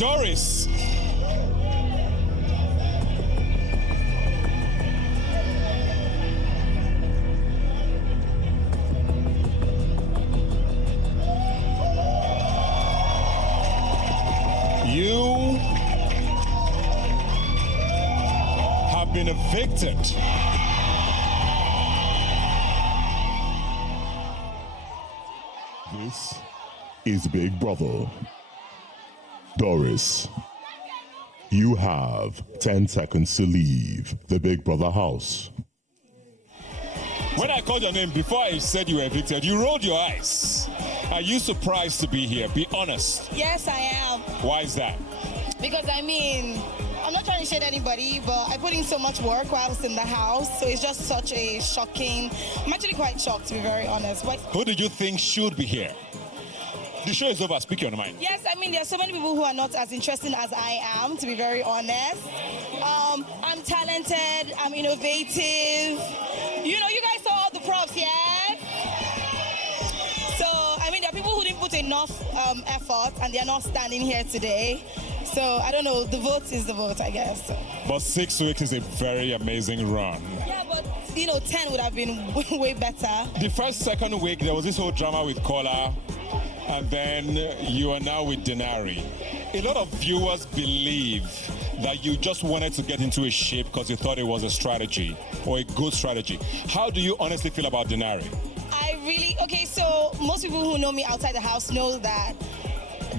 Doris. You have been evicted. This is Big Brother. Doris, you have 10 seconds to leave the Big Brother house. When I called your name, before I said you were evicted, you rolled your eyes. Are you surprised to be here? Be honest. Yes, I am. Why is that? Because I'm not trying to shade anybody, but I put in so much work while I was in the house, so it's just such a shocking. I'm actually quite shocked, to be very honest. But Who did you think should be here? The show is over. Speak your mind. yes, there are so many people who are not as interesting as I am, to be very honest. I'm talented, I'm innovative. You guys saw all the props, yes? So, there are people who didn't put enough effort, and they're not standing here today. So, I don't know, the vote is the vote, I guess. But 6 weeks is a very amazing run. Yeah, but, 10 would have been way better. The second week, there was this whole drama with Kola, and then you are now with Denari. A lot of viewers believe that you just wanted to get into a shape because you thought it was a strategy or a good strategy. How do you honestly feel about Denari? So most people who know me outside the house know that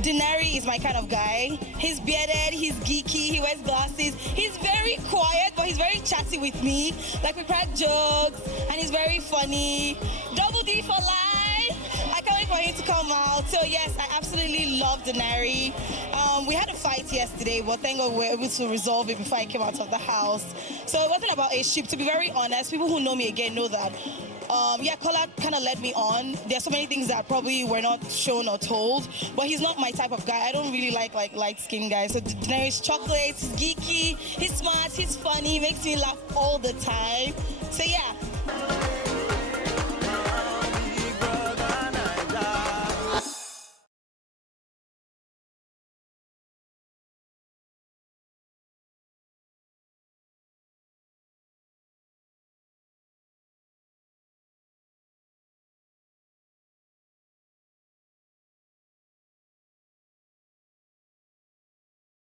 Denari is my kind of guy. He's bearded, he's geeky, he wears glasses. He's very quiet, but he's very chatty with me. Like, we crack jokes, and he's very funny. Double D for life. I can't wait for him to come out. So yes, I absolutely love Denari. We had a fight yesterday, but thank God we were able to resolve it before I came out of the house. So it wasn't about a ship, to be very honest. People who know me again know that. Kola kind of led me on. There's so many things that probably were not shown or told, but he's not my type of guy. I don't really like light-skinned guys. So Denari's chocolate, he's geeky, he's smart, he's funny, makes me laugh all the time. So yeah,